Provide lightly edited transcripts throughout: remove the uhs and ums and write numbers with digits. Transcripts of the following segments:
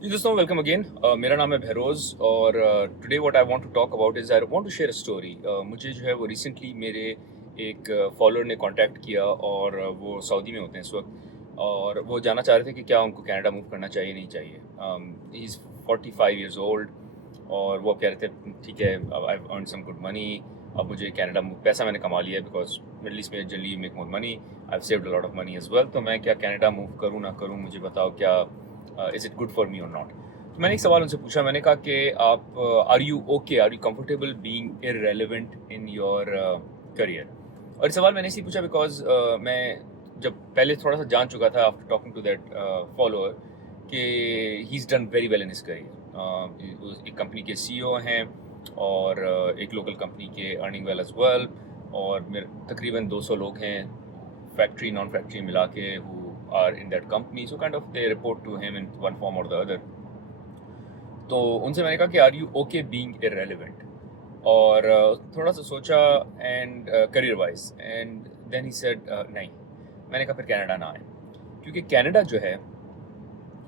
जी दोस्तों, welcome again. मेरा नाम है बहरोज़ और today what I want to talk about is I want to share a story. मुझे जो है वो रिसेंटली मेरे एक फॉलोअर ने कांटेक्ट किया और वो सऊदी में होते हैं इस वक्त, और वो जानना चाह रहे थे कि क्या उनको कनाडा मूव करना चाहिए नहीं चाहिए। ही इज़ 45 ईयर्स ओल्ड और वो कह रहे थे ठीक है, I have earn some good money, अब मुझे कनाडा मूव, पैसा मैंने कमा लिया है बिकॉज मिडल ईस्ट में generally you make more money, I have saved a lot of money as well, तो मैं क्या कनाडा मूव करूँ ना करूँ, मुझे बताओ क्या is it good for me और नॉट। तो मैंने एक सवाल उनसे पूछा, मैंने कहा कि आप are you okay, are you comfortable being irrelevant in your career. और ये सवाल मैंने इसलिए पूछा बिकॉज मैं जब पहले थोड़ा सा जान चुका था after talking to that follower कि he is done very well in his career. एक कंपनी के सीईओ हैं और एक लोकल कंपनी के अर्निंग वेल एज वेल, और मेरे तकरीबन 200 लोग हैं फैक्ट्री नॉन फैक्ट्री मिला के who are in that company, so kind of they report to him in one form और द अदर। तो उनसे मैंने कहा कि are you okay being irrelevant, और थोड़ा सा सोचा and career wise, and then he said नहीं। मैंने कहा फिर कनाडा ना आए, क्योंकि कनाडा जो है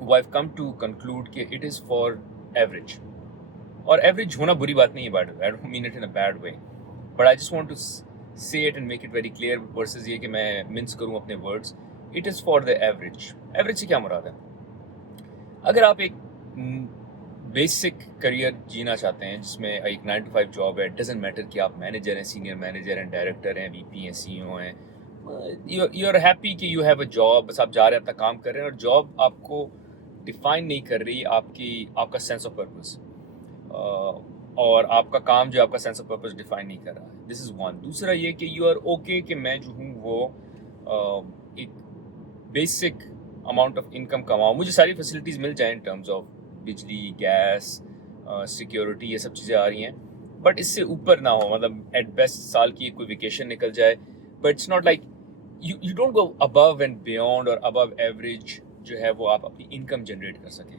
वो आई कम टू कंक्लूड कि इट इज़ फॉर एवरेज। और एवरेज होना बुरी बात नहीं है, but I don't mean it in a bad way, but I just want to say it and make it very clear versus ये कि मैं मिन्स करूँ अपने words. It is for the average. Average से क्या मुराद है? अगर आप एक बेसिक करियर जीना चाहते हैं जिसमें एक 9 to 5 जॉब है, डजेंट मैटर कि आप मैनेजर हैं, सीनियर मैनेजर हैं, डायरेक्टर हैं, वीपी हैं, सीईओ हैं, यू आर हैप्पी कि यू हैव अ जॉब, बस आप जा रहे हैं अपना काम कर रहे हैं और जॉब आपको डिफाइन नहीं कर रही आपका सेंस ऑफ पर्पस, और आपका काम जो आपका सेंस ऑफ पर्पस डिफाइन नहीं कर रहा है। This is one. दूसरा ये कि यू आर ओके कि मैं जो हूँ वो एक बेसिक अमाउंट ऑफ इनकम कमाऊँ, मुझे सारी फैसिलिटीज़ मिल जाएँ इन टर्म्स ऑफ बिजली, गैस, सिक्योरिटी, ये सब चीज़ें आ रही हैं, बट इससे ऊपर ना हो। मतलब एट बेस्ट साल की कोई वेकेशन निकल जाए, but it's not like you don't go above and beyond और अबव एवरेज जो है वो आप अपनी इनकम जनरेट कर सकें।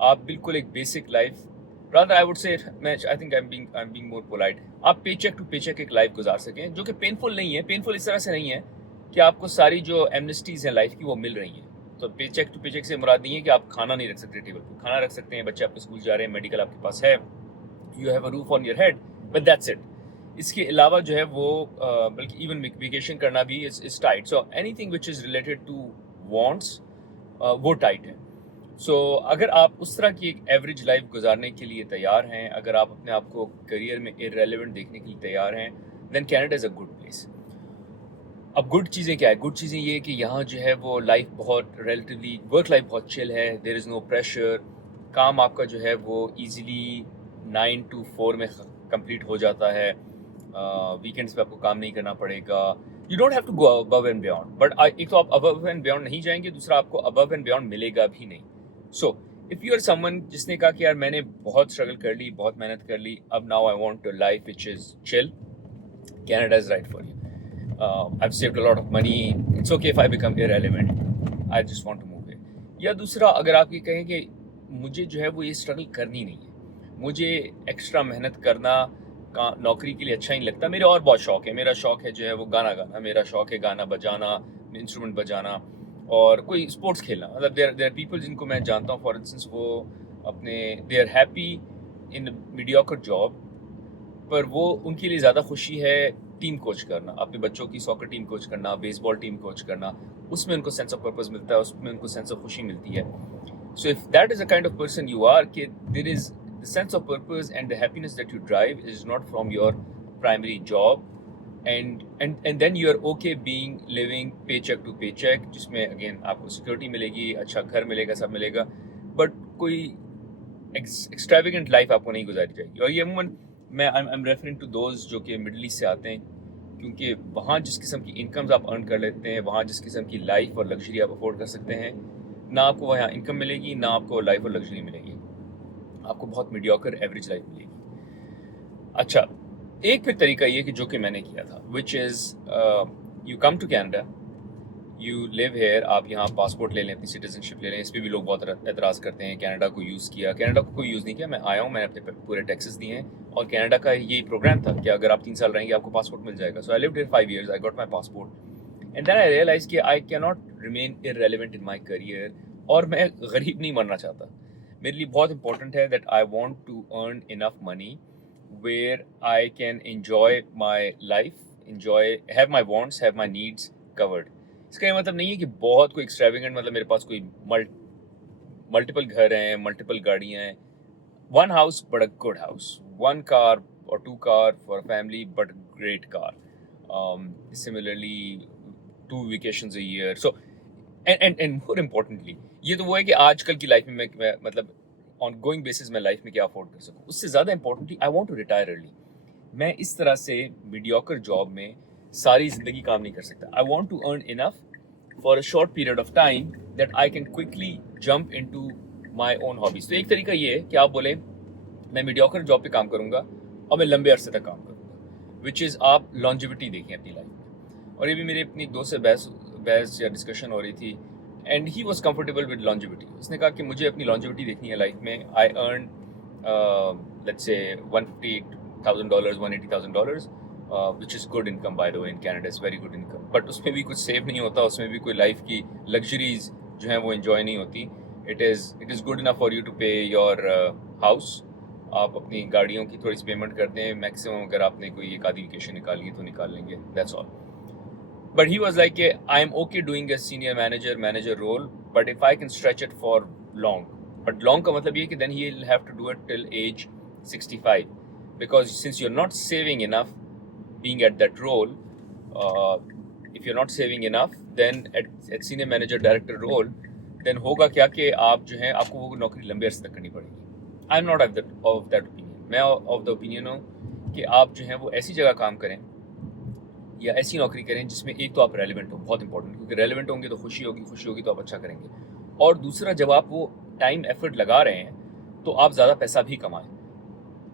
आप बिल्कुल एक basic life, rather I would say, मैं I think I am being more polite, आप paycheck to paycheck एक लाइफ गुजार सकें जो कि पेनफुल नहीं है। पेनफुल इस तरह से नहीं है कि आपको सारी जो एमनेस्टीज़ हैं लाइफ की वो मिल रही हैं। तो पे चेक टू पे चेक से मुराद नहीं है कि आप खाना नहीं रख सकते टेबल पर, खाना रख सकते हैं, बच्चे आपके स्कूल जा रहे हैं, मेडिकल आपके पास है, you have a roof on your head, but that's it. इसके अलावा जो है वो बल्कि इवन वेकेशन करना भी is tight. So anything which is related to wants वो टाइट है। सो अगर आप उस तरह की एक एवरेज लाइफ गुजारने के लिए तैयार हैं, अगर आप अपने आप को करियर में इररेलेवेंट देखने के लिए तैयार हैं, then Canada is a good place. अब गुड चीज़ें क्या है? गुड चीज़ें ये कि यहाँ जो है वो लाइफ बहुत रिलेटिवली, वर्क लाइफ बहुत चिल है, देयर इज़ नो प्रेशर, काम आपका जो है वो ईजिली 9 to 4 में कंप्लीट हो जाता है, वीकेंड्स पे आपको काम नहीं करना पड़ेगा, you don't have to go above and beyond. But एक तो आप अबव एंड बियॉन्ड नहीं जाएंगे, दूसरा आपको अबव एंड बियॉन्ड मिलेगा भी नहीं। So if you are someone जिसने कहा कि यार मैंने बहुत स्ट्रगल कर ली, बहुत मेहनत कर ली, अब now I want a life which is chill, Canada is right for you. I've saved a lot of money. It's okay if I become irrelevant. I just want to move here. या दूसरा, अगर आप ये कहें कि मुझे जो है वो ये स्ट्रगल करनी नहीं है, मुझे एक्स्ट्रा मेहनत करना का नौकरी के लिए अच्छा नहीं लगता, मेरे और बहुत शौक है। मेरा शौक है जो है वो गाना गाना, मेरा शौक है गाना बजाना, इंस्ट्रूमेंट बजाना, और कोई स्पोर्ट्स खेलना। मतलब देयर आर पीपल जिनको मैं जानता हूँ, फॉर इंस्टेंस वो अपने they are happy in mediocre job, पर वो उनके लिए ज़्यादा खुशी है टीम कोच करना, अपने बच्चों की सॉकर टीम कोच करना, बेसबॉल टीम कोच करना, उसमें उनको सेंस ऑफ पर्पस मिलता है, उसमें उनको सेंस ऑफ खुशी मिलती है। So if that is a kind of person you are, कि there is the sense of purpose and the happiness that you drive is not from your primary job, and then you are okay being living paycheck to paycheck, जिसमें again आपको security मिलेगी, अच्छा घर मिलेगा, सब मिलेगा, but कोई extravagant life आपको नहीं गुजारी जाएगी। और ये अमूमन मैं I am referring to those जो कि मिडल ईस्ट से आते हैं, क्योंकि वहाँ जिस किस्म की इनकम्स आप अर्न कर लेते हैं, वहाँ जिस किस्म की लाइफ और लग्जरी आप अफोर्ड कर सकते हैं, ना आपको वहाँ इनकम मिलेगी, ना आपको लाइफ और लग्जरी मिलेगी, आपको बहुत मीडियोकर एवरेज लाइफ मिलेगी। अच्छा, एक फिर तरीका ये कि जो कि मैंने किया था, which is you come to Canada, you live here, आप यहाँ पासपोर्ट ले लें, अपनी सिटीजनशिप ले लें। इस पर भी लोग बहुत एतराज़ करते हैं, कनाडा को यूज़ किया। कनाडा को कोई यूज़ नहीं किया, मैं आया हूँ, मैंने अपने पूरे टैक्सेस दिए हैं, और कनाडा का यही प्रोग्राम था कि अगर आप 3 साल रहेंगे आपको पासपोर्ट मिल जाएगा। So I lived here 5 years, I got my passport, and then I realize कि I can not remain irrelevant in my career, और मैं गरीब नहीं मरना चाहता। मेरे लिए बहुत इंपॉर्टेंट है that I want to earn enough money where I can enjoy my life, enjoy, have my wants, have my needs covered. इसका ये मतलब नहीं है कि बहुत कोई एक्स्ट्रावेगेंट, मतलब मेरे पास कोई मल्टीपल घर हैं, मल्टीपल गाड़ियाँ हैं। One house, but a good house. One car or two car for a family, but a great car. Similarly, 2 vacations a year. So, and more importantly, ये तो वो है कि आजकल की लाइफ में मैं मतलब ऑन गोइंग बेसिस में लाइफ में क्या अफोर्ड कर सकूँ। उससे ज़्यादा importantly I want to retire early. मैं इस तरह से मीडियोकर जॉब में सारी ज़िंदगी काम नहीं कर सकता। I want to earn enough for a short period of time that I can quickly jump into my own hobbies. तो एक तरीका ये है कि आप बोले मैं मीडियोकर जॉब पे काम करूंगा और मैं लंबे अरसे तक काम करूंगा, विच इज़ आप लॉन्जिविटी देखें अपनी लाइफ में। और ये भी मेरी अपनी दोस्त से बहस या डिस्कशन हो रही थी, and he was comfortable with longevity. उसने कहा कि मुझे अपनी लॉन्जिविटी देखनी है लाइफ में। I earn let's say $150,000, $180,000, which is good income by the way. In Canada is very good income, but उसमें भी कुछ सेव नहीं होता, उसमें भी कोई लाइफ की लग्जरीज जो हैं वो इन्जॉय नहीं होती। It is good enough for you to pay your house. आप अपनी गाड़ियों की थोड़ी सी पेमेंट करते हैं मैक्सिमम, अगर आपने कोई एक आधी वेकेशन निकाली है तो निकाल लेंगे, that's all. But he was like I am okay doing a senior manager role, but if I can stretch it for long. But long का मतलब ये कि then he will have to do it till age 65, because since you are not saving enough being at that role, if you're not saving enough, then at senior manager director role, then होगा क्या कि आप जो है आपको वो नौकरी लंबे अरसे तक करनी पड़ेगी। I am not of that opinion. मैं ऑफ द ओपिनियन हूँ कि आप जो है वो ऐसी जगह काम करें या ऐसी नौकरी करें जिसमें एक तो आप रेलिवेंट हो, बहुत इंपॉर्टेंट, क्योंकि रेलिवेंट होंगे तो खुशी होगी तो आप अच्छा करेंगे। और दूसरा, जब आप वो टाइम एफर्ट लगा रहे हैं तो आप ज़्यादा पैसा भी कमाएं,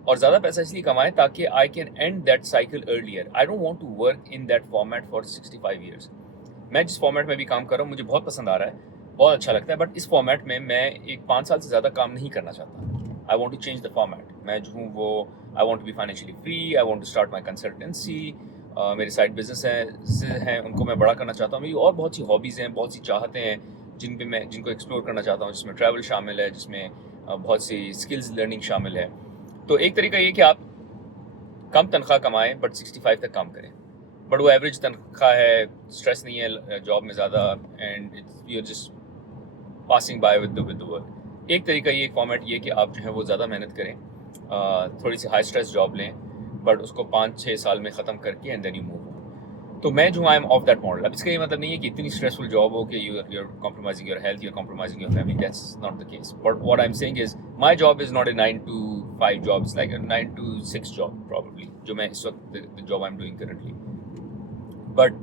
और ज़्यादा पैसा इसलिए कमाएं ताकि I can end that cycle earlier. I don't want to work in that format for 65 years. मैं जिस फॉर्मेट में भी काम कर रहा हूँ मुझे बहुत पसंद आ रहा है, बहुत अच्छा लगता है, बट इस फॉर्मेट में मैं एक 5 साल से ज़्यादा काम नहीं करना चाहता। I want to change the format. मैं जो हूँ वो I want to be financially free, I want to start my consultancy, मेरे साइड बिजनेस हैं उनको मैं बड़ा करना चाहता हूँ। मेरी और बहुत सी हॉबीज़ हैं, बहुत सी चाहतें हैं जिनको एक्सप्लोर करना चाहता हूँ, जिसमें ट्रैवल शामिल है, जिसमें बहुत सी स्किल्स लर्निंग शामिल है। तो एक तरीका ये कि आप कम तनख्वाह कमाएं बट 65 तक काम करें, बट वो एवरेज तनख्वाह है, स्ट्रेस नहीं है जॉब में ज़्यादा, and you are just passing by with the work. एक तरीका ये, एक फॉर्मेट ये कि आप जो है वो ज़्यादा मेहनत करें, थोड़ी सी हाई स्ट्रेस जॉब लें, बट उसको 5-6 साल में ख़त्म करके एंड देन यू मूव। तो मैं जो I am of that model. अब इसका ये मतलब नहीं है कि इतनी स्ट्रेसफुल जॉब हो कि you're compromising your health, you're compromising your family. That's not the case. But what I'm saying is my job is not a 9 to 5 job. It's like a 9 to 6 job probably, जो मैं इस वक्त the job I'm doing currently. But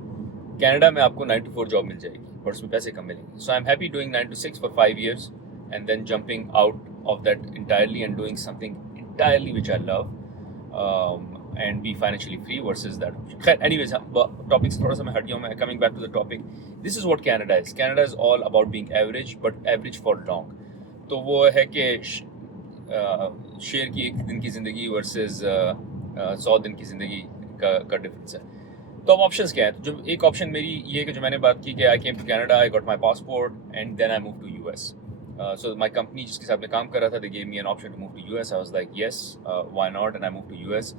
Canada में आपको 9 to 4 job मिल जाएगी, but उसमें पैसे कम मिलेंगे। So I'm happy doing 9 to 6 for 5 years and then jumping out of that entirely and doing something entirely which I love. And be financially free versus that option. Anyways, topics थोड़ा सा मैं हट गया हूँ। Coming back to the topic, this is what Canada is. Canada is all about being average, but average for long. तो वो है कि शेर की एक दिन की ज़िंदगी वर्सेस 100 दिन की ज़िंदगी का डिफरेंस है। तो अब ऑप्शंस क्या है? तो जो एक ऑप्शन मेरी ये है कि जो मैंने बात की कि I came to Canada, I got my passport and then I move to US. So my company जिसके साथ मैं काम कर रहा था, they gave me an option to move to US. I was like yes, why not, and I moved to US.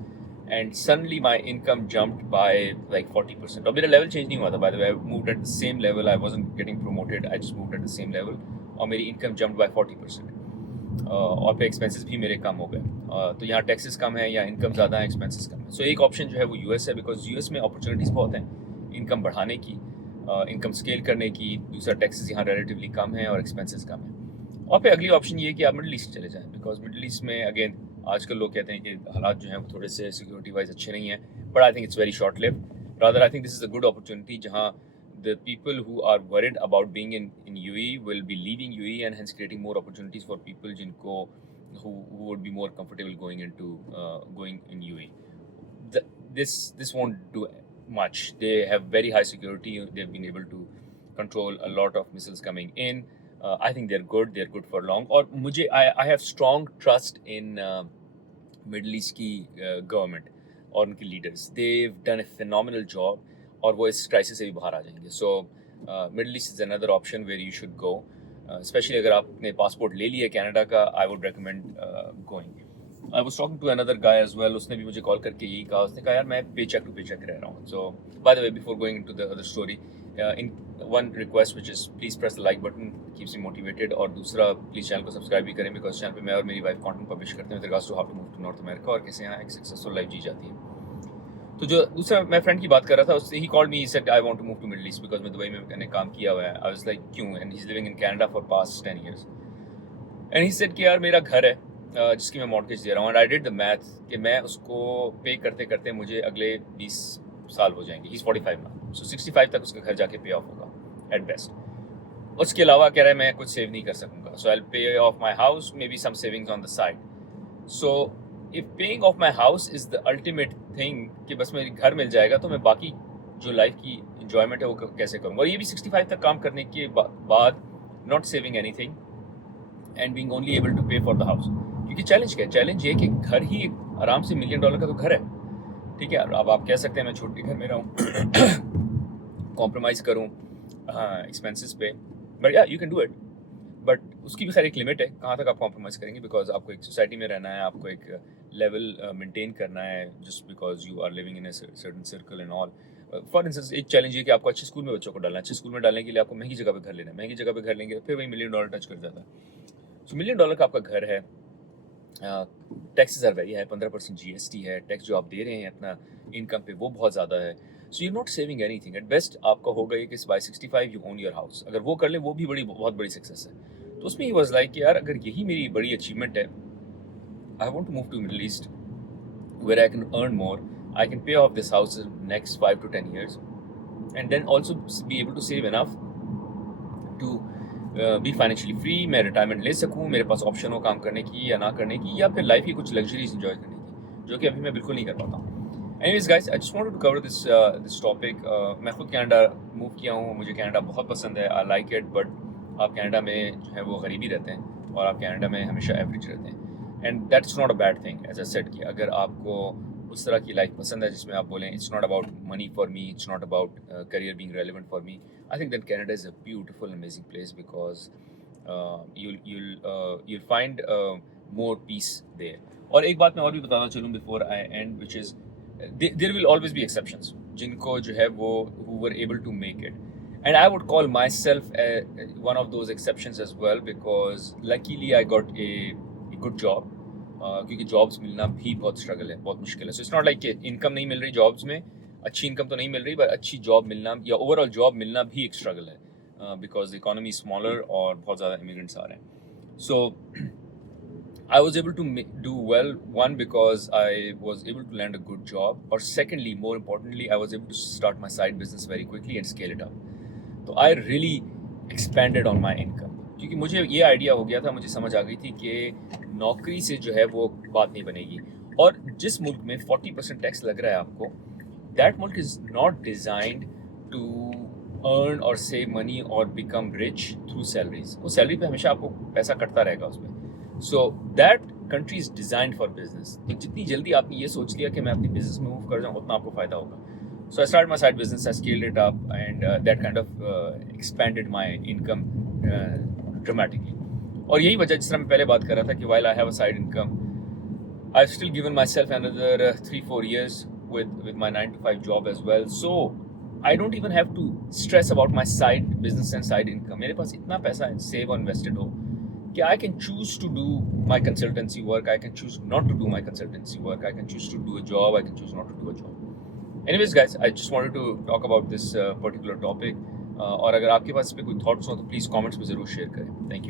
And suddenly my income jumped by like 40%. और मेरा level change नहीं हुआ था, by the way. I moved at the same level. I wasn't getting promoted. I just moved at the same level. और मेरी income jumped by 40%. और फिर expenses भी मेरे कम हो गए। तो यहाँ taxes कम है, या income ज़्यादा है, expenses कम है। So एक option जो है वो US है, because US में opportunities बहुत हैं income बढ़ाने की, income scale करने की। दूसरा, taxes यहाँ relatively कम है और expenses कम है। और फिर अगली ऑप्शन ये है कि आप मिडल ईस्ट चले जाएं, बिकॉज मिडल ईस्ट में अगेन आजकल लोग कहते हैं कि हालात जो हैं वो थोड़े से सिक्योरिटी वाइज अच्छे नहीं हैं, but I think it's very short lived. Rather I think this is a good opportunity जहां the people who are worried about being in UAE will be leaving UAE and hence creating more opportunities for people जिनको who would be more comfortable going in UAE. This won't do much. They have very high security. They've been able to control a lot of missiles coming in. I think they're good for long. और मुझे I have strong trust in Middle East की government और उनके leaders. They've done a phenomenal job और वो इस crisis से भी बाहर आ जाएंगे. So Middle East is another option where you should go. Specially अगर आपने पासपोर्ट ले लिया कनाडा का, I would recommend going. I was talking to another guy as well, उसने भी मुझे कॉल करके यही कहा, उसने कहा यार मैं पे चेक टू पे चेक रह रहा हूँ। So by the way, before going into the other story, in one request which is please press the like button, keeps me motivated, और दूसरा प्लीज़ चैनल को सब्सक्राइब भी करें, बिकॉज चैनल पे मैं और मेरी वाइफ कंटेंट पब्लिश करते हैं with regards to how to move to North America और कैसे यहाँ एक सक्सेसफुल लाइफ जी जाती है। तो जो दूसरा मैं फ्रेंड की बात कर रहा था, उससे ही called me, he said I want to move to middle east because मैं दुबई में मैंने काम किया हुआ है। आई वाज लाइक क्यों, and he is living in Canada for past 10 years, and he said कि यार मेरा घर है जिसकी मैं मॉर्गेज दे रहा हूँ, and I did the math कि मैं उसको पे करते करते मुझे अगले 20 साल हो जाएंगे। ही इज़ 45 नाउ, सो 65 तक उसका घर जाके पे ऑफ होगा एट बेस्ट। उसके अलावा कह रहा है मैं कुछ सेव नहीं कर सकूँगा, so I will pay off my house, maybe some savings on the side. So if paying off my house is the ultimate thing कि बस मेरे घर मिल जाएगा, तो मैं बाकी जो लाइफ की इंजॉयमेंट है वो कैसे करूँगा, और ये भी 65 तक काम करने के बाद not saving anything and being only able to pay for the house. क्योंकि चैलेंज क्या है, चैलेंज ये कि घर ही एक आराम से $1 million का तो घर है, ठीक है। अब आप कह सकते हैं मैं छोटे घर में रहूँ, कॉम्प्रोमाइज़ करूँ एक्सपेंसेस पे, बट या you can do it, but उसकी भी खैर एक लिमिट है कहाँ तक आप कॉम्प्रोमाइज़ करेंगे, बिकॉज आपको एक सोसाइटी में रहना है, आपको एक लेवल मेंटेन करना है, just because you are living in a certain circle and all. For instance एक चैलेंज ये कि आपको अच्छे स्कूल में बच्चों को डालना है, अच्छे स्कूल में डालने के लिए आपको महंगी जगह पे घर लेना है, महंगी जगह पे घर लेंगे फिर वही $1 million टच कर जाता है। सो $1 million का आपका घर है, टैक्सेस आर वेरी है, 15% GST है, टैक्स जो आप दे रहे हैं अपना इनकम पे वो बहुत ज़्यादा है। So you not saving anything, at best आपका होगा ये कि by 65 you own your house. अगर वो कर लें वो भी बहुत बड़ी सक्सेस है। तो उसमें ही वाज लाइक कि यार अगर यही मेरी बड़ी अचीवमेंट है, I want to move to middle East where I can earn more, I can pay off this house next 5 to 10 years and then also be able to save enough to be financially free. मैं retirement ले सकूँ, मेरे पास option हो काम करने की या ना करने की, या फिर लाइफ की कुछ लग्जरीज इंजॉय करने की, जो कि अभी मैं बिल्कुल नहीं कर पाता हूँ। Anyways guys, I just wanted to cover this topic. मैं खुद कनाडा मूव किया हूँ, मुझे कनाडा बहुत पसंद है, आई लाइक इट, बट आप कनाडा में जो है वो गरीबी रहते हैं और आप कनाडा में हमेशा एवरेज रहते हैं, and that's not a bad thing. As I said कि अगर आपको उस तरह की लाइफ पसंद है जिसमें आप बोलें it's not about money for me, it's not about career being relevant for me, I think that Canada is a beautiful, amazing place because you'll find more peace there. और एक बात मैं और भी बताना चलूँ before I end, which is there will always be exceptions जिनको जो है वो who were able to make it, and I would call myself one of those exceptions as well because luckily I got a good job. क्योंकि jobs मिलना भी बहुत struggle है, बहुत मुश्किल है। So it's not like income नहीं मिल रही जॉब्स में, अच्छी इनकम तो नहीं मिल रही, बट अच्छी जॉब मिलना या ओवरऑल जॉब मिलना भी एक स्ट्रगल है बिकॉज इकोनॉमी स्मॉलर और बहुत ज़्यादा इमिग्रेंट्स आ रहे हैं। So I was able to do well, one because I was able to land a good job, और secondly more importantly I was able to start my side business very quickly and scale it up. तो I really expanded on my income, क्योंकि मुझे ये idea हो गया था, मुझे समझ आ गई थी कि नौकरी से जो है वो बात नहीं बनेगी, और जिस मुल्क में 40% टैक्स लग रहा है आपको, that mulk is not designed to earn or save money or become rich through salaries. वो सैलरी पे हमेशा आपको पैसा कटता रहेगा उसमें। So that country is designed for business. तो जितनी जल्दी आपने ये सोच लिया कि मैं अपनी बिजनेस में मूव कर जाऊँ, उतना आपको फ़ायदा होगा। So I started my side business, I scaled it up, and that kind of expanded my income dramatically. और यही वजह, जिस तरह मैं पहले बात कर रहा था कि while I have a side income, I've still given myself another 3-4 years with my 9 to 5 job as well, so I don't even have to stress about my side business and side income. मेरे पास इतना पैसा है save और invested हो कि I can choose to do my consultancy work, I can choose not to do my consultancy work, I can choose to do a job, I can choose not to do a job. Anyways guys, I just wanted to talk about this particular topic, और अगर आपके पास इस पे कोई thoughts हो तो please comments में ज़रूर share करें. Thank you.